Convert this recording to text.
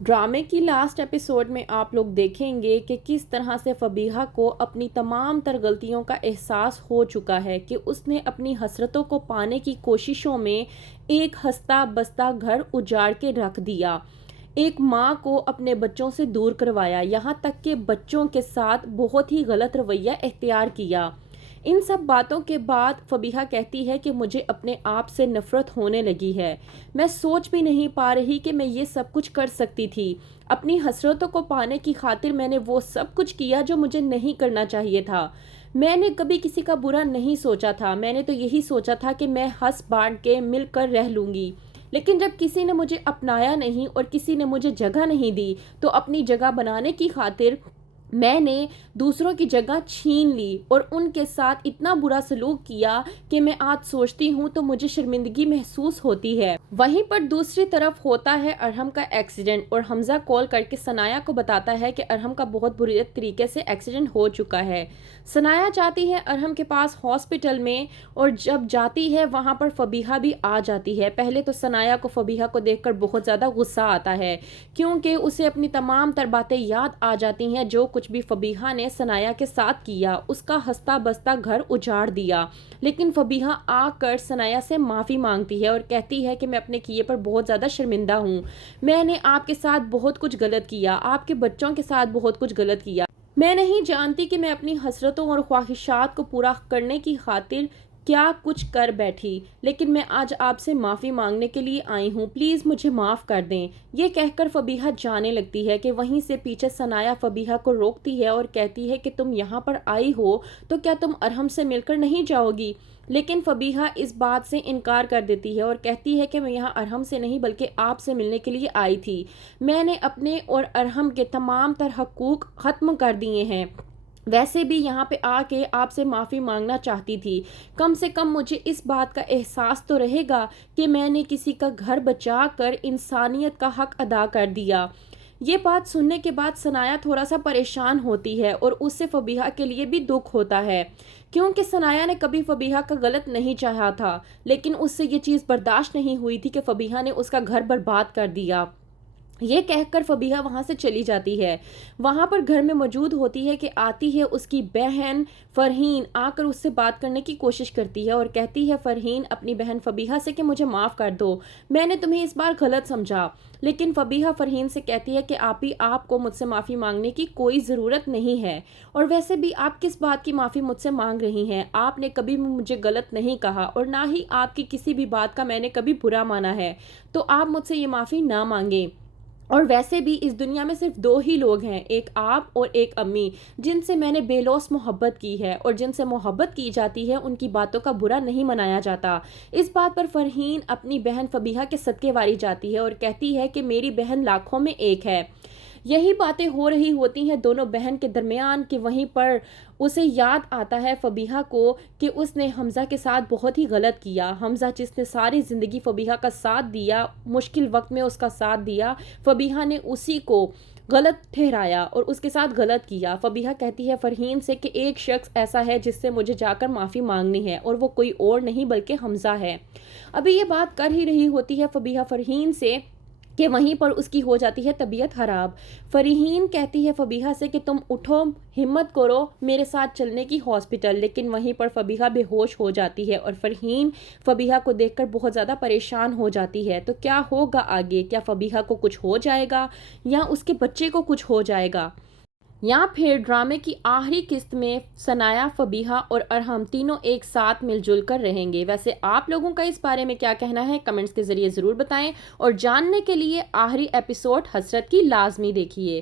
ڈرامے کی last episode میں آپ لوگ دیکھیں گے کہ کس طرح سے فبیہا کو اپنی تمام تر غلطیوں کا احساس ہو چکا ہے کہ اس نے اپنی حسرتوں کو پانے کی کوششوں میں ایک ہستا بستا گھر اجاڑ کے رکھ دیا، ایک ماں کو اپنے بچوں سے دور کروایا، یہاں تک کہ بچوں کے ساتھ بہت ہی غلط رویہ اختیار کیا۔ ان سب باتوں کے بعد فبیہا کہتی ہے کہ مجھے اپنے آپ سے نفرت ہونے لگی ہے، میں سوچ بھی نہیں پا رہی کہ میں یہ سب کچھ کر سکتی تھی۔ اپنی حسرتوں کو پانے کی خاطر میں نے وہ سب کچھ کیا جو مجھے نہیں کرنا چاہیے تھا۔ میں نے کبھی کسی کا برا نہیں سوچا تھا، میں نے تو یہی سوچا تھا کہ میں ہنس بانٹ کے مل کر رہ لوں گی، لیکن جب کسی نے مجھے اپنایا نہیں اور کسی نے مجھے جگہ نہیں دی تو اپنی جگہ بنانے کی خاطر میں نے دوسروں کی جگہ چھین لی اور ان کے ساتھ اتنا برا سلوک کیا کہ میں آج سوچتی ہوں تو مجھے شرمندگی محسوس ہوتی ہے۔ وہیں پر دوسری طرف ہوتا ہے ارحم کا ایکسیڈنٹ اور حمزہ کال کر کے ثنایا کو بتاتا ہے کہ ارحم کا بہت بری طریقے سے ایکسیڈنٹ ہو چکا ہے۔ ثنایا جاتی ہے ارحم کے پاس ہاسپٹل میں اور جب جاتی ہے وہاں پر فبیہا بھی آ جاتی ہے۔ پہلے تو ثنایا کو فبیہا کو دیکھ کر بہت زیادہ غصہ آتا ہے کیونکہ اسے اپنی تمام تر باتیں یاد آ جاتی ہیں جو کچھ بھی فبیہا نے ثنایا کے ساتھ کیا، اس کا ہستا بستا گھر اجاڑ دیا۔ لیکن فبیہا آ کر ثنایا سے معافی مانگتی ہے اور کہتی ہے کہ میں اپنے کیے پر بہت زیادہ شرمندہ ہوں، میں نے آپ کے ساتھ بہت کچھ غلط کیا، آپ کے بچوں کے ساتھ بہت کچھ غلط کیا، میں نہیں جانتی کہ میں اپنی حسرتوں اور خواہشات کو پورا کرنے کی خاطر کیا کچھ کر بیٹھی، لیکن میں آج آپ سے معافی مانگنے کے لیے آئی ہوں، پلیز مجھے معاف کر دیں۔ یہ کہہ کر فبیہا جانے لگتی ہے کہ وہیں سے پیچھے ثنایا فبیہا کو روکتی ہے اور کہتی ہے کہ تم یہاں پر آئی ہو تو کیا تم ارحم سے مل کر نہیں جاؤ گی؟ لیکن فبیہا اس بات سے انکار کر دیتی ہے اور کہتی ہے کہ میں یہاں ارحم سے نہیں بلکہ آپ سے ملنے کے لیے آئی تھی، میں نے اپنے اور ارحم کے تمام تر حقوق ختم کر دیے ہیں، ویسے بھی یہاں پہ آ کے آپ سے معافی مانگنا چاہتی تھی، کم سے کم مجھے اس بات کا احساس تو رہے گا کہ میں نے کسی کا گھر بچا کر انسانیت کا حق ادا کر دیا۔ یہ بات سننے کے بعد ثنایا تھوڑا سا پریشان ہوتی ہے اور اس سے فبیہا کے لیے بھی دکھ ہوتا ہے کیونکہ ثنایا نے کبھی فبیہا کا غلط نہیں چاہا تھا، لیکن اس سے یہ چیز برداشت نہیں ہوئی تھی کہ فبیہا نے اس کا گھر برباد کر دیا۔ یہ کہہ کر فبیہا وہاں سے چلی جاتی ہے، وہاں پر گھر میں موجود ہوتی ہے کہ آتی ہے اس کی بہن فرحین، آ کر اس سے بات کرنے کی کوشش کرتی ہے اور کہتی ہے فرحین اپنی بہن فبیہا سے کہ مجھے معاف کر دو، میں نے تمہیں اس بار غلط سمجھا۔ لیکن فبیہا فرحین سے کہتی ہے کہ آپ کو مجھ سے معافی مانگنے کی کوئی ضرورت نہیں ہے، اور ویسے بھی آپ کس بات کی معافی مجھ سے مانگ رہی ہیں، آپ نے کبھی مجھے غلط نہیں کہا اور نہ ہی آپ کی کسی بھی بات کا میں نے کبھی برا مانا ہے، تو آپ مجھ سے یہ معافی نہ مانگیں۔ اور ویسے بھی اس دنیا میں صرف دو ہی لوگ ہیں، ایک آپ اور ایک امی، جن سے میں نے بے لوث محبت کی ہے، اور جن سے محبت کی جاتی ہے ان کی باتوں کا برا نہیں منایا جاتا۔ اس بات پر فرحین اپنی بہن فبیہا کے صدقے واری جاتی ہے اور کہتی ہے کہ میری بہن لاکھوں میں ایک ہے۔ یہی باتیں ہو رہی ہوتی ہیں دونوں بہن کے درمیان کہ وہیں پر اسے یاد آتا ہے فبیہا کو کہ اس نے حمزہ کے ساتھ بہت ہی غلط کیا، حمزہ جس نے ساری زندگی فبیہا کا ساتھ دیا، مشکل وقت میں اس کا ساتھ دیا، فبیہا نے اسی کو غلط ٹھہرایا اور اس کے ساتھ غلط کیا۔ فبیہا کہتی ہے فرحین سے کہ ایک شخص ایسا ہے جس سے مجھے جا کر معافی مانگنی ہے اور وہ کوئی اور نہیں بلکہ حمزہ ہے۔ ابھی یہ بات کر ہی رہی ہوتی ہے فبیہا فرحین سے کہ وہیں پر اس کی ہو جاتی ہے طبیعت خراب۔ فرحین کہتی ہے فبیہا سے کہ تم اٹھو، ہمت کرو میرے ساتھ چلنے کی ہاسپٹل، لیکن وہیں پر فبیہا بے ہوش ہو جاتی ہے اور فرحین فبیہا کو دیکھ کر بہت زیادہ پریشان ہو جاتی ہے۔ تو کیا ہوگا آگے؟ کیا فبیہا کو کچھ ہو جائے گا یا اس کے بچے کو کچھ ہو جائے گا؟ یا پھر ڈرامے کی آخری قسط میں ثنایا، فبیہا اور ارحم تینوں ایک ساتھ مل جل کر رہیں گے؟ ویسے آپ لوگوں کا اس بارے میں کیا کہنا ہے کمنٹس کے ذریعے ضرور بتائیں، اور جاننے کے لیے آخری ایپیسوڈ حسرت کی لازمی دیکھیے۔